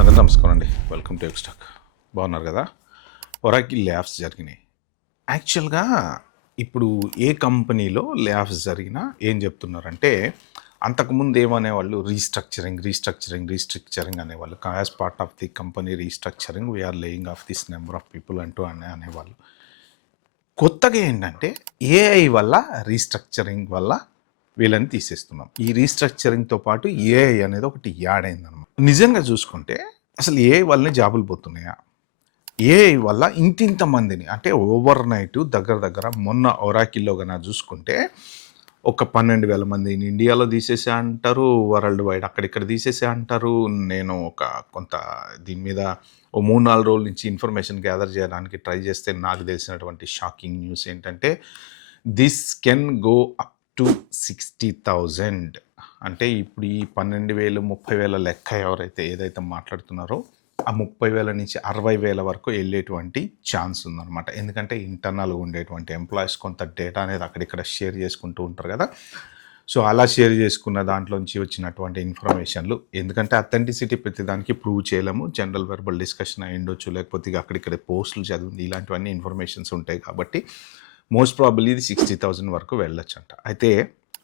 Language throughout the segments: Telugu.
అందరూ నమస్కారం అండి. వెల్కమ్ టు ఎక్స్టాక్. బాగున్నారు కదా? ఒరాకిల్ లే ఆఫ్స్ జరిగినాయి. యాక్చువల్గా ఇప్పుడు ఏ కంపెనీలో లే ఆఫ్స్ జరిగినా ఏం చెప్తున్నారంటే, అంతకుముందు ఏమనేవాళ్ళు, రీస్ట్రక్చరింగ్ అనేవాళ్ళు. As part of the company restructuring we're laying off this number of people అంటూ అనేవాళ్ళు. కొత్తగా ఏంటంటే ఏఐ వల్ల రీస్ట్రక్చరింగ్ వల్ల వీళ్ళని తీసేస్తున్నాం. ఈ రీస్ట్రక్చరింగ్తో పాటు ఏఐ అనేది ఒకటి యాడ్ అయిందనమాట. నిజంగా చూసుకుంటే అసలు ఏఐ వల్లనే జాబులు పోతున్నాయా? ఏఐ వల్ల ఇంతింత మందిని అంటే ఓవర్ నైట్ దగ్గర మొన్న ఒరాకిల్లో కన్నా చూసుకుంటే ఒక 12,000 మందిని ఇండియాలో తీసేసే అంటారు, వరల్డ్ వైడ్ అక్కడిక్కడ తీసేసే అంటారు. నేను కొంత దీని మీద ఓ 3-4 రోజుల నుంచి ఇన్ఫర్మేషన్ గ్యాదర్ చేయడానికి ట్రై చేస్తే నాకు తెలిసినటువంటి షాకింగ్ న్యూస్ ఏంటంటే, this can go up to 60,000. అంటే ఇప్పుడు ఈ 12,000, 30,000 లెక్క ఎవరైతే ఏదైతే మాట్లాడుతున్నారో ఆ 30,000 నుంచి 60,000 వరకు వెళ్ళేటువంటి ఛాన్స్ ఉందన్నమాట. ఎందుకంటే ఇంటర్నల్గా ఉండేటువంటి ఎంప్లాయీస్ కొంత డేటా అనేది అక్కడిక్కడ షేర్ చేసుకుంటూ ఉంటారు కదా. సో అలా షేర్ చేసుకున్న దాంట్లోంచి వచ్చినటువంటి ఇన్ఫర్మేషన్లు, ఎందుకంటే అథెంటిసిటీ ప్రతిదానికి ప్రూవ్ చేయలేము. జనరల్ వెర్బల్ డిస్కషన్ అయి ఉండొచ్చు, లేకపోతే ఇక అక్కడిక్కడ పోస్టులు చదివింది, ఇలాంటివన్నీ ఇన్ఫర్మేషన్స్ ఉంటాయి కాబట్టి మోస్ట్ ప్రాబబ్లీ ఇది 60,000 వరకు వెళ్ళొచ్చంట. అయితే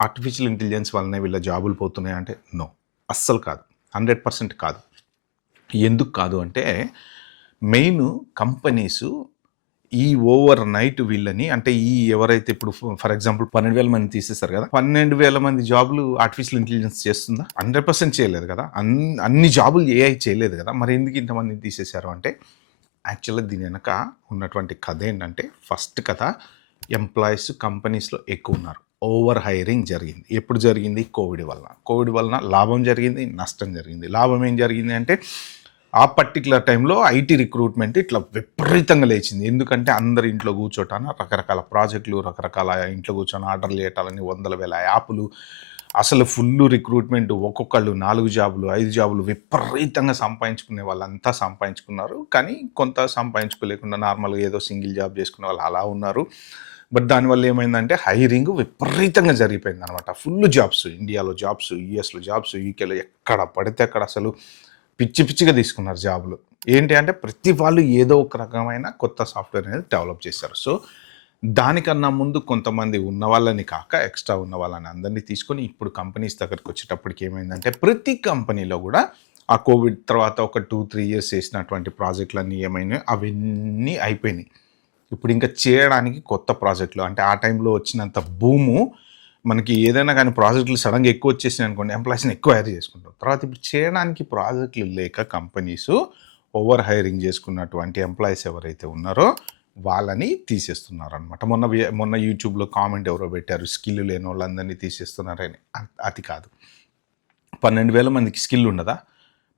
ఆర్టిఫిషియల్ ఇంటెలిజెన్స్ వల్లనే వీళ్ళ జాబులు పోతున్నాయి అంటే నో, అస్సలు కాదు, 100% కాదు. ఎందుకు కాదు అంటే, మెయిన్ కంపెనీసు ఈ ఓవర్ నైట్ వీళ్ళని అంటే ఈ ఎవరైతే ఇప్పుడు ఫర్ ఎగ్జాంపుల్ 12,000 మంది తీసేస్తారు కదా, 12,000 మంది జాబులు ఆర్టిఫిషియల్ ఇంటెలిజెన్స్ చేస్తుందా? 100% చేయలేదు కదా. అన్ని జాబులు ఏఐ చేయలేదు కదా. మరి ఎందుకు ఇంతమందిని తీసేశారు అంటే, యాక్చువల్గా దీని వెనక ఉన్నటువంటి కథ ఏంటంటే, ఫస్ట్ కథ ఎంప్లాయీస్ కంపెనీస్లో ఎక్కువ ఉన్నారు, ఓవర్ హైరింగ్ జరిగింది. ఎప్పుడు జరిగింది? కోవిడ్ వలన లాభం జరిగింది, నష్టం జరిగింది. లాభం ఏం జరిగింది అంటే, ఆ పర్టికులర్ టైంలో ఐటీ రిక్రూట్మెంట్ ఇట్లా విపరీతంగా లేచింది. ఎందుకంటే అందరు ఇంట్లో కూర్చోటాన రకరకాల ప్రాజెక్టులు, రకరకాల ఇంట్లో కూర్చొని ఆర్డర్లు చేయటాలని 100,000 యాపులు, అసలు ఫుల్ రిక్రూట్మెంట్, ఒక్కొక్కళ్ళు 4 జాబులు 5 జాబులు విపరీతంగా సంపాదించుకునే వాళ్ళంతా సంపాదించుకున్నారు. కానీ కొంత సంపాదించుకోలేకుండా నార్మల్గా ఏదో సింగిల్ జాబ్ చేసుకునే వాళ్ళు అలా ఉన్నారు. బట్ దానివల్ల ఏమైందంటే హైరింగ్ విపరీతంగా జరిగిపోయింది అనమాట. ఫుల్ జాబ్స్, ఇండియాలో జాబ్స్, యూఎస్లో జాబ్స్, యూకేలో ఎక్కడ పడితే అక్కడ అసలు పిచ్చిగా తీసుకున్నారు జాబులు. ఏంటి అంటే ప్రతి వాళ్ళు ఏదో ఒక రకమైన కొత్త సాఫ్ట్వేర్ అనేది డెవలప్ చేశారు. సో దానికన్నా ముందు కొంతమంది ఉన్న వాళ్ళని కాక ఎక్స్ట్రా ఉన్న వాళ్ళని అందరినీ తీసుకొని ఇప్పుడు కంపెనీస్ దగ్గరికి వచ్చేటప్పటికి ఏమైందంటే, ప్రతి కంపెనీలో కూడా ఆ కోవిడ్ తర్వాత ఒక 2-3 ఇయర్స్ చేసినటువంటి ప్రాజెక్టులన్నీ ఏమైనాయి, అవన్నీ అయిపోయినాయి. ఇప్పుడు ఇంకా చేయడానికి కొత్త ప్రాజెక్టులు, అంటే ఆ టైంలో వచ్చినంత భూము మనకి ఏదైనా కానీ ప్రాజెక్టులు సడన్గా ఎక్కువ వచ్చేసినాయి అనుకోండి, ఎంప్లాయీస్ని ఎక్కువ హైర్ చేసుకుంటాం. తర్వాత ఇప్పుడు చేయడానికి ప్రాజెక్టులు లేక కంపెనీస్ ఓవర్ హైరింగ్ చేసుకున్నటువంటి ఎంప్లాయీస్ ఎవరైతే ఉన్నారో వాళ్ళని తీసేస్తున్నారు అనమాట. మొన్న యూట్యూబ్లో కామెంట్ ఎవరో పెట్టారు, స్కిల్ లేని వాళ్ళందరినీ తీసేస్తున్నారని. అది కాదు. 12,000 మందికి స్కిల్ ఉండదా?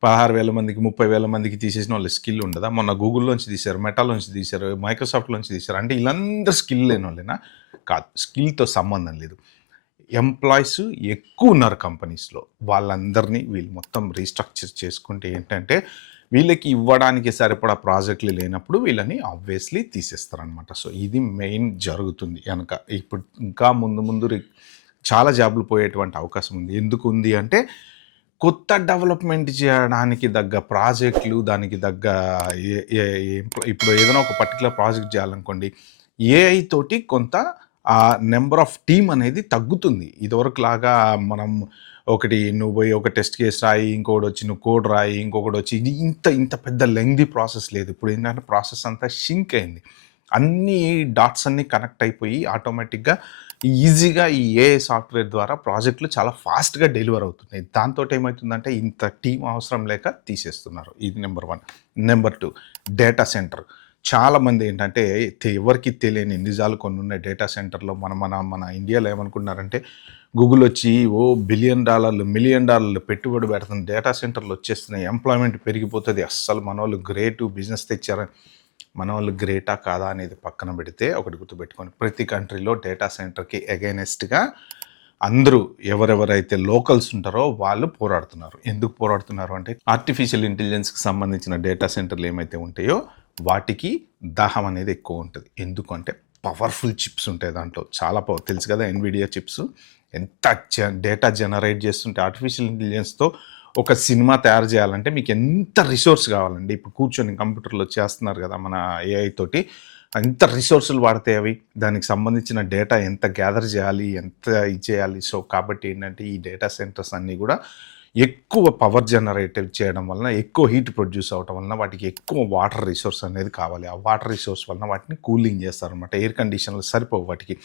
16,000 మందికి, 30,000 మందికి తీసేసిన వాళ్ళు స్కిల్ ఉండదా? మొన్న గూగుల్లోంచి తీశారు, మెటాలోంచి తీశారు, మైక్రోసాఫ్ట్లోంచి తీశారు. అంటే వీళ్ళందరూ స్కిల్ లేని వాళ్ళేనా? కాదు, స్కిల్తో సంబంధం లేదు. ఎంప్లాయీస్ ఎక్కువ ఉన్నారు కంపెనీస్లో, వాళ్ళందరినీ వీళ్ళు మొత్తం రీస్ట్రక్చర్ చేసుకుంటే ఏంటంటే, వీళ్ళకి ఇవ్వడానికి సరిపడా ప్రాజెక్టులు లేనప్పుడు వీళ్ళని ఆబ్వియస్లీ తీసేస్తారనమాట. సో ఇది మెయిన్ జరుగుతుంది వెనక. ఇప్పుడు ఇంకా ముందు చాలా జాబులు పోయేటువంటి అవకాశం ఉంది. ఎందుకు ఉంది అంటే, కొత్త డెవలప్మెంట్ చేయడానికి తగ్గ ప్రాజెక్టులు, దానికి తగ్గ ఇప్పుడు ఏదైనా ఒక పర్టికులర్ ప్రాజెక్ట్ చేయాలనుకోండి, ఏఐ తోటి కొంత ఆ నెంబర్ ఆఫ్ టీమ్ అనేది తగ్గుతుంది. ఇదివరకు లాగా మనం నువ్వు పోయి ఒక టెస్ట్ కేసు రాయి, ఇంకొకటి వచ్చి నువ్వు కోడ్ రాయి, ఇంకొకటి వచ్చి ఇది ఇంత పెద్ద లెంగ్దీ ప్రాసెస్ లేదు. ఇప్పుడు ఏంటంటే ప్రాసెస్ అంతా షింక్ అయింది. అన్ని డాట్స్ అన్నీ కనెక్ట్ అయిపోయి ఆటోమేటిక్గా ఈజీగా ఈ ఏఐ సాఫ్ట్వేర్ ద్వారా ప్రాజెక్టులు చాలా ఫాస్ట్గా డెలివర్ అవుతున్నాయి. దాంతో ఏమవుతుందంటే ఇంత టీం అవసరం లేక తీసేస్తున్నారు. ఇది నెంబర్ 1. Number 2, data centre. చాలామంది ఏంటంటే ఎవరికి తెలియని నిజాలు కొన్ని ఉన్నాయి డేటా సెంటర్లో. మన ఇండియాలో ఏమనుకుంటున్నారంటే, గూగుల్ వచ్చి $1 బిలియన్ $1 మిలియన్ పెట్టుబడి పెడుతుంది, డేటా సెంటర్లు వచ్చేస్తున్నాయి, ఎంప్లాయ్మెంట్ పెరిగిపోతుంది, అస్సలు మన వాళ్ళు గ్రేటు, బిజినెస్ తెచ్చారని. మన వాళ్ళు గ్రేటా కాదా అనేది పక్కన పెడితే ఒకటి గుర్తుపెట్టుకొని, ప్రతి కంట్రీలో డేటా సెంటర్కి ఎగైనెస్ట్గా అందరూ ఎవరెవరైతే లోకల్స్ ఉంటారో వాళ్ళు పోరాడుతున్నారు. ఎందుకు పోరాడుతున్నారు అంటే, ఆర్టిఫిషియల్ ఇంటెలిజెన్స్కి సంబంధించిన డేటా సెంటర్లు ఏమైతే ఉంటాయో వాటికి దాహం అనేది ఎక్కువ ఉంటుంది. ఎందుకంటే పవర్ఫుల్ చిప్స్ ఉంటాయి దాంట్లో, చాలా పవర్. తెలుసు కదా ఎన్విడియా చిప్స్ ఎంత డేటా జనరేట్ చేస్తుంటే, ఆర్టిఫిషియల్ ఇంటెలిజెన్స్తో ఒక సినిమా తయారు చేయాలంటే మీకు ఎంత రిసోర్స్ కావాలండి. ఇప్పుడు కూర్చొని కంప్యూటర్‌లో చేస్తున్నారు కదా! మన ఏఐ తోటి. ఎంత రిసోర్సులు వాడతాయి అవి. దానికి సంబంధించిన డేటా ఎంత గ్యాదర్ చేయాలి, ఎంత ఇది చేయాలి. సో, కాబట్టి ఏంటంటే ఈ డేటా సెంటర్స్ అన్నీ కూడా ఎక్కువ పవర్ జనరేటివ్ చేయడం వలన, ఎక్కువ హీట్ ప్రొడ్యూస్ అవ్వటం వలన వాటికి ఎక్కువ వాటర్ రిసోర్స్ అనేది కావాలి. ఆ వాటర్ రిసోర్స్ వలన వాటిని కూలింగ్ చేస్తారనమాట. ఎయిర్ కండిషన్లు సరిపోవు వాటికి.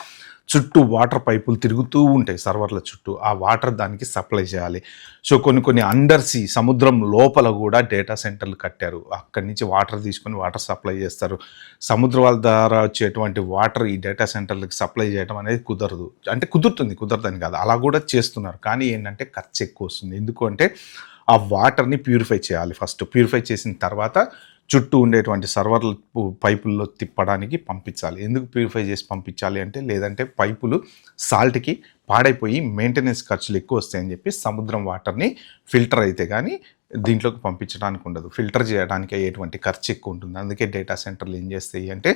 చుట్టూ వాటర్ పైపులు తిరుగుతూ ఉంటాయి సర్వర్ల చుట్టూ. ఆ వాటర్ దానికి సప్లై చేయాలి. సో, కొన్ని అండర్ సీ సముద్రం లోపల కూడా డేటా సెంటర్లు కట్టారు. అక్కడి నుంచి వాటర్ తీసుకొని వాటర్ సప్లై చేస్తారు. సముద్రాల ద్వారా వచ్చేటువంటి వాటర్ ఈ డేటా సెంటర్లకి సప్లై చేయడం అనేది కుదరదు. అంటే కుదరదని కాదు. అలా కూడా చేస్తున్నారు. కానీ ఏంటంటే ఖర్చు ఎక్కువ వస్తుంది. ఎందుకు అంటే ఆ వాటర్‌ని ప్యూరిఫై చేయాలి ఫస్ట్. ప్యూరిఫై చేసిన తర్వాత చుట్టూ ఉండేటువంటి సర్వర్లు పైపుల్లో తిప్పడానికి పంపించాలి. ఎందుకు ప్యూరిఫై చేసి పంపించాలి అంటే, లేదంటే పైపులు సాల్ట్‌కి పాడైపోయి మెయింటెనెన్స్ ఖర్చులు ఎక్కువ వస్తాయని చెప్పి సముద్రం వాటర్‌ని ఫిల్టర్ అయితే కానీ దీంట్లోకి పంపించడానికి ఉండదు. ఫిల్టర్ చేయడానికి అయ్యేటువంటి ఖర్చు ఎక్కువ ఉంటుంది. అందుకే డేటా సెంటర్లు ఏం చేస్తాయి అంటే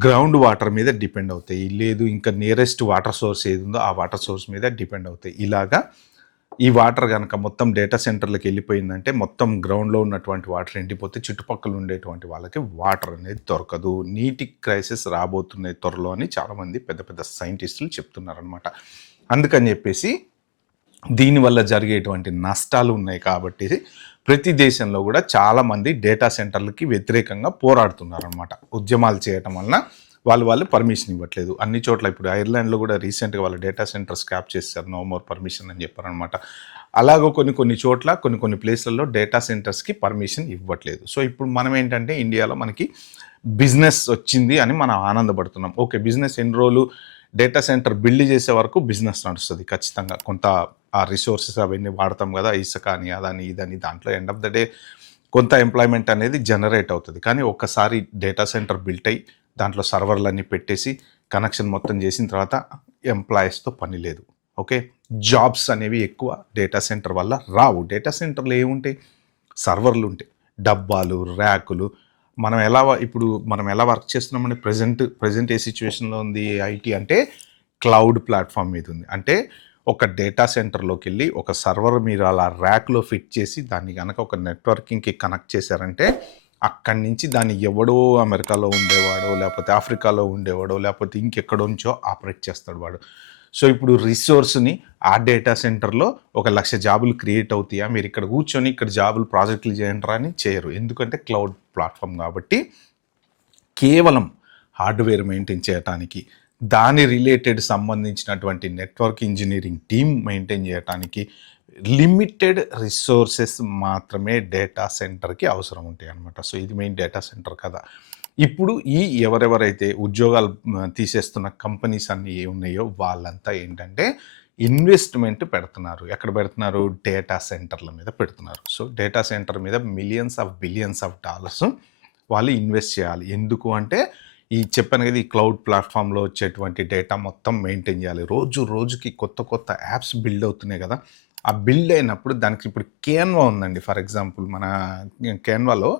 గ్రౌండ్ వాటర్ మీద డిపెండ్ అవుతాయి. లేదు ఇంకా నియరెస్ట్ వాటర్ సోర్స్ ఏది ఉందో ఆ వాటర్ సోర్స్ మీద డిపెండ్ అవుతాయి. ఇలాగా ఈ వాటర్ గనక మొత్తం డేటా సెంటర్‌లకి వెళ్ళిపోయిందంటే మొత్తం గ్రౌండ్‌లో ఉన్నటువంటి వాటర్ ఎండిపోతే చుట్టుపక్కల ఉండేటువంటి వాళ్ళకి వాటర్ అనేది దొరకదు. నీటి క్రైసిస్ రాబోతున్నాయి త్వరలో అని చాలామంది పెద్ద పెద్ద సైంటిస్టులు చెప్తున్నారనమాట. అందుకని చెప్పేసి దీనివల్ల జరిగేటువంటి నష్టాలు ఉన్నాయి కాబట్టి ప్రతి దేశంలో కూడా చాలామంది డేటా సెంటర్లకి వ్యతిరేకంగా పోరాడుతున్నారనమాట. ఉద్యమాలు చేయటం వలన వాళ్ళు పర్మిషన్ ఇవ్వట్లేదు. అన్ని చోట్ల ఇప్పుడు ఐర్లాండ్‌లో కూడా రీసెంట్‌గా వాళ్ళ డేటా సెంటర్ స్క్రాప్ చేశారు. నో మోర్ పర్మిషన్ అని చెప్పారనమాట. అలాగ కొన్ని చోట్ల కొన్ని ప్లేస్‌లలో డేటా సెంటర్స్‌కి పర్మిషన్ ఇవ్వట్లేదు. సో, ఇప్పుడు మనం ఏంటంటే ఇండియాలో మనకి బిజినెస్ వచ్చింది అని మనం ఆనందపడుతున్నాం. ఓకే. బిజినెస్ ఎన్ని రోజులు డేటా సెంటర్ బిల్డ్ చేసే వరకు బిజినెస్ నడుస్తది ఖచ్చితంగా. కొంత ఆ రిసోర్సెస్ అవన్నీ వాడతాం కదా! ఇసుక అని, అదని, ఇదని దాంట్లో ఎండ్ ఆఫ్ ద డే కొంత ఎంప్లాయ్‌మెంట్ అనేది జనరేట్ అవుతది. కానీ ఒక్కసారి డేటా సెంటర్ బిల్ట్ అయ్యి దాంట్లో సర్వర్లన్నీ పెట్టేసి కనెక్షన్ మొత్తం చేసిన తర్వాత ఎంప్లాయీస్‌తో పని లేదు. ఓకే. జాబ్స్ అనేవి ఎక్కువ డేటా సెంటర్ వల్ల రావు. డేటా సెంటర్‌లో ఏముంటాయి? సర్వర్లు ఉంటాయి. డబ్బాలు, ర్యాకులు. ఇప్పుడు మనం ఎలా వర్క్ చేస్తున్నామంటే ప్రెజెంట్ ఏ సిట్యుయేషన్‌లో ఉంది ఐటీ అంటే క్లౌడ్ ప్లాట్‌ఫామ్ మీద ఉంది. అంటే ఒక డేటా సెంటర్‌లోకెళ్ళి ఒక సర్వర్ మీరు అలా ర్యాక్‌లో ఫిట్ చేసి దాన్ని గనక ఒక నెట్వర్కింగ్‌కి కనెక్ట్ చేశారంటే అక్కడి నుంచి దాన్ని ఎవడో అమెరికాలో ఉండేవాడో, లేకపోతే ఆఫ్రికాలో ఉండేవాడో, లేకపోతే ఇంకెక్కడో నుంచో ఆపరేట్ చేస్తాడు వాడు. సో, ఇప్పుడు రిసోర్స్‌ని ఆ డేటా సెంటర్‌లో 1,00,000 జాబులు క్రియేట్ అవుతాయా? మీరు ఇక్కడ కూర్చొని ఇక్కడ జాబులు ప్రాజెక్టులు చేయండిరా అని చేయరు. ఎందుకంటే క్లౌడ్ ప్లాట్‌ఫామ్ కాబట్టి కేవలం హార్డ్‌వేర్ మెయింటైన్ చేయటానికి, దాని రిలేటెడ్ సంబంధించినటువంటి నెట్వర్క్ ఇంజినీరింగ్ టీమ్ మెయింటైన్ చేయటానికి లిమిటెడ్ రిసోర్సెస్ మాత్రమే డేటా సెంటర్‌కి అవసరం ఉంటాయి అన్నమాట. సో, ఇది మెయిన్ డేటా సెంటర్ కదా! ఇప్పుడు ఎవరెవరైతే ఉద్యోగాలు తీసేస్తున్న కంపెనీస్ అన్నీ ఉన్నాయో వాళ్ళంతా ఏంటంటే ఇన్వెస్ట్‌మెంట్ పెడుతున్నారు. ఎక్కడ పెడుతున్నారు? డేటా సెంటర్ల మీద పెడుతున్నారు. సో, డేటా సెంటర్ మీద బిలియన్స్ ఆఫ్ డాలర్స్ వాళ్ళు ఇన్వెస్ట్ చేయాలి. ఎందుకు అంటే చెప్పాను కదా! ఈ క్లౌడ్ ప్లాట్‌ఫామ్‌లో వచ్చేటువంటి డేటా మొత్తం మెయింటైన్ చేయాలి. రోజుకి కొత్త యాప్స్ బిల్డ్ అవుతున్నాయి కదా! ఆ బిల్డ్ అయినప్పుడు దానికి ఇప్పుడు కేన్వా ఉందండి. ఫర్ ఎగ్జాంపుల్ మన కేన్వాలో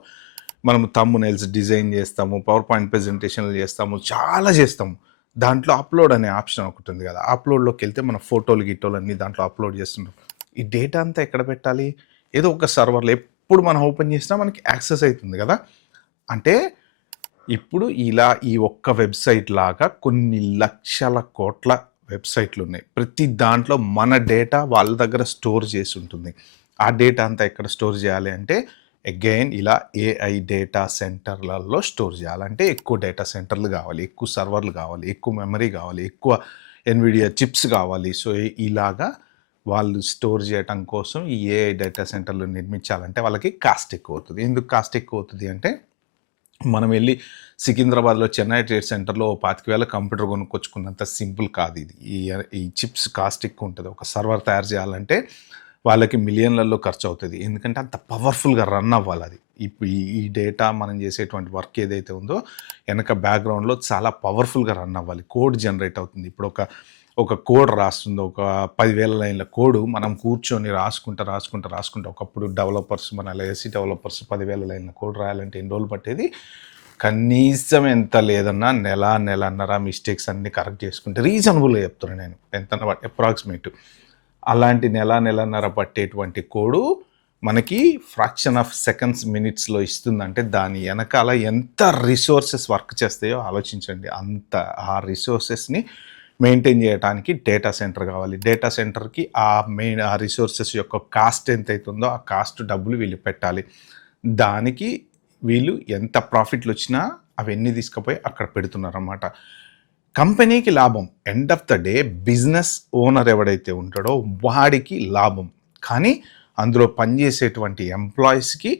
మనం థంబ్‌నెయిల్స్ డిజైన్ చేస్తాము, పవర్ పాయింట్ ప్రెజెంటేషన్‌లు చేస్తాము, చాలా చేస్తాము. దాంట్లో అప్‌లోడ్ అనే ఆప్షన్ ఒకటి ఉంది కదా! అప్‌లోడ్‌లోకెళ్తే మన ఫోటోలు, గిటోలు అన్నీ దాంట్లో అప్‌లోడ్ చేస్తుంటాం. ఈ డేటా అంతా ఎక్కడ పెట్టాలి? ఏదో ఒక సర్వర్‌లో ఎప్పుడు మనం ఓపెన్ చేసినా మనకి యాక్సెస్ అయితుంది కదా! అంటే ఇప్పుడు ఇలా ఈ ఒక్క వెబ్‌సైట్ లాగా కొన్ని లక్షల కోట్ల వెబ్‌సైట్‌లు ఉన్నాయి. ప్రతి దాంట్లో మన డేటా వాళ్ళ దగ్గర స్టోర్ చేసి ఉంటుంది. ఆ డేటా అంతా ఎక్కడ స్టోర్ చేయాలి అంటే అగైన్ ఇలా ఏఐ డేటా సెంటర్‌లలో స్టోర్ చేయాలి. అంటే ఎక్కువ డేటా సెంటర్‌లు కావాలి, ఎక్కువ సర్వర్‌లు కావాలి, ఎక్కువ మెమరీ కావాలి, ఎక్కువ ఎన్విడియా చిప్స్ కావాలి. సో, ఇలాగా వాళ్ళు స్టోర్ చేయటం కోసం ఈ ఏఐ డేటా సెంటర్‌లు నిర్మించాలంటే వాళ్ళకి కాస్ట్ ఎక్కువ అవుతది. ఎందుకు కాస్ట్ ఎక్కువ అవుతది అంటే మనం వెళ్ళి సికింద్రాబాద్‌లో చెన్నై ట్రేడ్ సెంటర్‌లో ఓ 25,000 కంప్యూటర్ కొనుక్కొచ్చుకున్నంత సింపుల్ కాదు ఇది. ఈ చిప్స్ కాస్ట్ ఎక్కువ ఉంటది. ఒక సర్వర్ తయారు చేయాలంటే వాళ్ళకి మిలియన్‌లలో ఖర్చవుతది. ఎందుకంటే అంత పవర్‌ఫుల్‌గా రన్ అవ్వాలది. ఇప్పుడు ఈ డేటా మనం చేసేటువంటి వర్క్ ఏదైతే ఉందో వెనక బ్యాక్‌గ్రౌండ్‌లో చాలా పవర్‌ఫుల్‌గా రన్ అవ్వాలి. కోడ్ జనరేట్ అవుతుంది. ఇప్పుడు ఒక కోడ్ రాస్తుంది. ఒక 10,000 లైన్ల కోడ్ మనం కూర్చొని రాసుకుంటా ఒకప్పుడు మన లెగసీ డెవలపర్స్ 10,000 లైన్ల కోడ్ రాయాలంటే ఎన్ని రోజులు పట్టేది? కనీసం ఎంత లేదన్నా నెలన్నర మిస్టేక్స్ అన్నీ కరెక్ట్ చేసుకుంటే రీజనబుల్‌గా చెప్తున్నా నేను. ఎంతన్నా అప్రాక్సిమేట్. అలాంటి నెలన్నర పట్టేటువంటి కోడు మనకి ఫ్రాక్షన్ ఆఫ్ సెకండ్స్ మినిట్స్లో ఇస్తుందంటే దాని వెనకాల ఎంత రిసోర్సెస్ వర్క్ చేస్తాయో ఆలోచించండి. అంత ఆ రిసోర్సెస్ని మెయింటైన్ చేయడానికి డేటా సెంటర్ కావాలి. డేటా సెంటర్కి ఆ రిసోర్సెస్ యొక్క కాస్ట్ ఎంత అవుతుందో ఆ కాస్ట్ డబ్బులు వీళ్ళు పెట్టాలి. దానికి వీళ్ళు ఎంత ప్రాఫిట్లు వచ్చినా అవన్నీ తీసుకుపోయి అక్కడ పెడుతున్నారన్నమాట. కంపెనీకి లాభం, end of the day business owner ఎవడైతే ఉంటాడో వాడికి లాభం, కానీ అందులో పనిచేసేటువంటి ఎంప్లాయీస్కి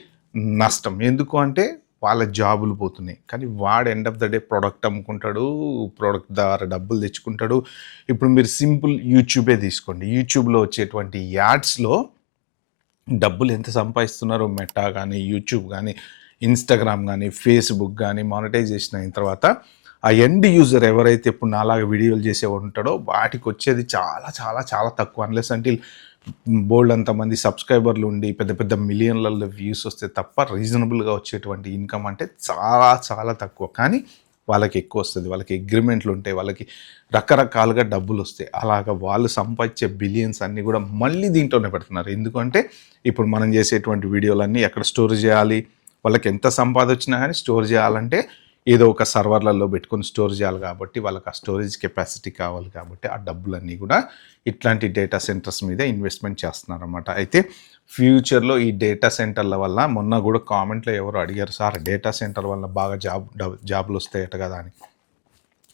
నష్టం. ఎందుకు అంటే వాళ్ళ జాబులు పోతున్నాయి, కానీ వాడు end of the day product అమ్ముకుంటాడు, ప్రోడక్ట్ ద్వారా డబ్బులు తెచ్చుకుంటాడు. ఇప్పుడు మీరు సింపుల్ యూట్యూబే తీసుకోండి. యూట్యూబ్లో వచ్చేటువంటి యాడ్స్లో డబ్బులు ఎంత సంపాదిస్తున్నారో మెటా కానీ, యూట్యూబ్ కానీ, ఇన్స్టాగ్రామ్ కానీ, ఫేస్బుక్ కానీ మానిటైజేషన్ అయిన తర్వాత ఆ ఎండ్ యూజర్ ఎవరైతే ఇప్పుడు నాలాగా వీడియోలు చేసేవాడు ఉంటాడో వాటికి వచ్చేది చాలా చాలా చాలా తక్కువ. అన్లెస్ అంటే బోల్డ్ అంతమంది సబ్స్క్రైబర్లు ఉండి పెద్ద పెద్ద మిలియన్లలో వ్యూస్ వస్తే తప్ప రీజనబుల్గా వచ్చేటువంటి ఇన్కమ్ అంటే చాలా చాలా తక్కువ. కానీ వాళ్ళకి ఎక్కువ వస్తుంది, వాళ్ళకి అగ్రిమెంట్లు ఉంటాయి, వాళ్ళకి రకరకాలుగా డబ్బులు వస్తాయి. అలాగ వాళ్ళు సంపాదించే బిలియన్స్ అన్నీ కూడా మళ్ళీ దీంట్లోనే పెడుతున్నారు. ఎందుకంటే ఇప్పుడు మనం చేసేటువంటి వీడియోలన్నీ ఎక్కడ స్టోర్ చేయాలి, వాళ్ళకి ఎంత సంపాదన వచ్చినా కానీ స్టోర్ చేయాలంటే ఏదో ఒక సర్వర్లలో పెట్టుకొని స్టోర్ చేయాలి, కాబట్టి వాళ్ళకి ఆ స్టోరేజ్ కెపాసిటీ కావాలి, కాబట్టి ఆ డబ్బులన్నీ కూడా ఇట్లాంటి డేటా సెంటర్స్ మీద ఇన్వెస్ట్మెంట్ చేస్తున్నారన్నమాట. అయితే ఫ్యూచర్లో ఈ డేటా సెంటర్ల వల్ల మొన్న కూడా కామెంట్లో ఎవరు అడిగారు, సార్ డేటా సెంటర్ వల్ల బాగా జాబులు వస్తాయట కదా అని.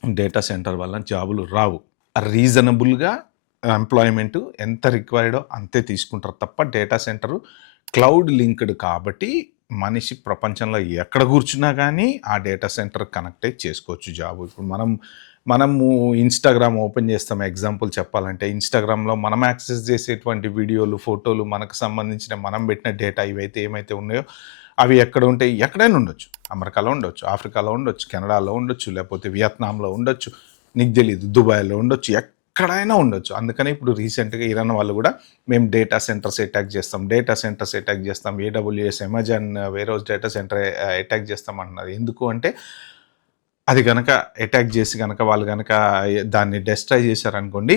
డేటా సెంటర్ వల్ల జాబులు రావు. రీజనబుల్గా ఎంప్లాయ్మెంట్ ఎంత రిక్వైర్డో అంతే తీసుకుంటారు తప్ప డేటా సెంటరు క్లౌడ్ లింక్డ్ కాబట్టి మనిషి ప్రపంచంలో ఎక్కడ కూర్చున్నా కానీ ఆ డేటా సెంటర్ కనెక్ట్ అయ్యి చేసుకోవచ్చు జాబ్. ఇప్పుడు మనము ఇన్స్టాగ్రామ్ ఓపెన్ చేస్తాం, ఎగ్జాంపుల్ చెప్పాలంటే ఇన్స్టాగ్రామ్లో మనం యాక్సెస్ చేసేటువంటి వీడియోలు, ఫోటోలు, మనకు సంబంధించిన మనం పెట్టిన డేటా ఇవైతే ఏమైతే ఉన్నాయో అవి ఎక్కడ ఉంటాయి, ఎక్కడైనా ఉండొచ్చు. అమెరికాలో ఉండొచ్చు, ఆఫ్రికాలో ఉండొచ్చు, కెనడాలో ఉండొచ్చు, లేకపోతే వియత్నాంలో ఉండొచ్చు, నీకు తెలీదు, దుబాయ్లో ఉండొచ్చు, ఎక్కడైనా ఉండొచ్చు. అందుకని ఇప్పుడు రీసెంట్గా ఇరాన్ వాళ్ళు కూడా మేము డేటా సెంటర్స్ అటాక్ చేస్తాం, AWS, Amazon where data centre attack చేస్తాం అంటున్నారు. ఎందుకు అంటే అది కనుక అటాక్ చేసి కనుక వాళ్ళు కనుక దాన్ని డెస్ట్రాయ్ చేశారనుకోండి,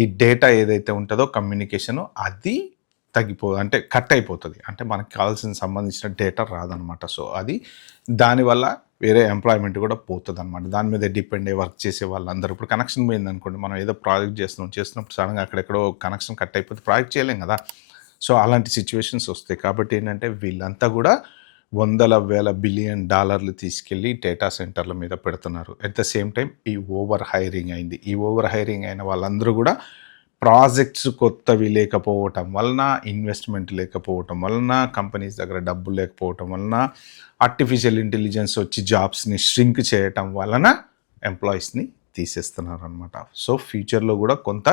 ఈ డేటా ఏదైతే ఉంటుందో కమ్యూనికేషను అది అంటే కట్ అయిపోతుంది. అంటే మనకు కావాల్సిన సంబంధించిన డేటా రాదనమాట. సో అది దానివల్ల వేరే ఎంప్లాయ్మెంట్ కూడా పోతుంది అనమాట. దాని మీద డిపెండ్ అయ్యి వర్క్ చేసే వాళ్ళందరూ ఇప్పుడు కనెక్షన్ పోయింది అనుకోండి, మనం ఏదో ప్రాజెక్ట్ చేస్తున్నప్పుడు సడన్గా అక్కడెక్కడో కనెక్షన్ కట్ అయిపోతే ప్రాజెక్ట్ చేయలేం కదా. సో అలాంటి సిచ్యువేషన్స్ వస్తాయి. కాబట్టి ఏంటంటే వీళ్ళంతా కూడా $100,000 బిలియన్ తీసుకెళ్ళి డేటా సెంటర్ల మీద పెడుతున్నారు. అట్ ద సేమ్ టైం ఈ ఓవర్ హైరింగ్ అయింది. ఈ ఓవర్ హైరింగ్ అయిన వాళ్ళందరూ కూడా ప్రాజెక్ట్స్ కొత్తవి లేకపోవటం వలన, ఇన్వెస్ట్మెంట్ లేకపోవటం వలన, కంపెనీస్ దగ్గర డబ్బులు లేకపోవటం వలన, ఆర్టిఫిషియల్ ఇంటెలిజెన్స్ వచ్చి జాబ్స్ని ష్రింక్ చేయటం వలన ఎంప్లాయీస్ని తీసేస్తున్నారు అనమాట. సో ఫ్యూచర్లో కూడా కొంత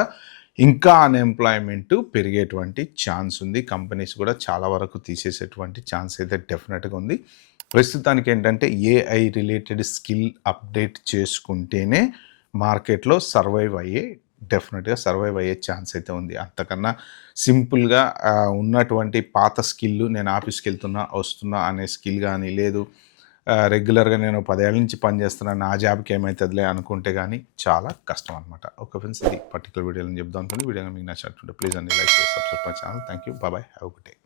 ఇంకా అన్ఎంప్లాయ్మెంట్ పెరిగేటువంటి ఛాన్స్ ఉంది. కంపెనీస్ కూడా చాలా వరకు తీసేసేటువంటి ఛాన్స్ అయితే డెఫినెట్గా ఉంది. ప్రస్తుతానికి ఏంటంటే ఏఐ రిలేటెడ్ స్కిల్ అప్డేట్ చేసుకుంటేనే మార్కెట్లో డెఫినెట్గా సర్వైవ్ అయ్యే ఛాన్స్ అయితే ఉంది. అంతకన్నా సింపుల్గా ఉన్నటువంటి పాత స్కిల్, నేను ఆఫీస్కి వస్తున్నా అనే స్కిల్ కానీ, లేదు రెగ్యులర్గా నేను 10 ఏళ్ళ నుంచి పనిచేస్తున్నాను నా జాబ్కి ఏమవుతుందిలే అనుకుంటే కానీ చాలా కష్టం అనమాట. ఓకే ఫ్రెండ్స్, ఇది పర్టికులర్ వీడియోని చెప్దాం అనుకుంటే వీడియో మీకు నచ్చినట్టుంటే ప్లీజ్ అన్ని లైక్ చేసి subscribe my channel. Thank you, bye, have good day.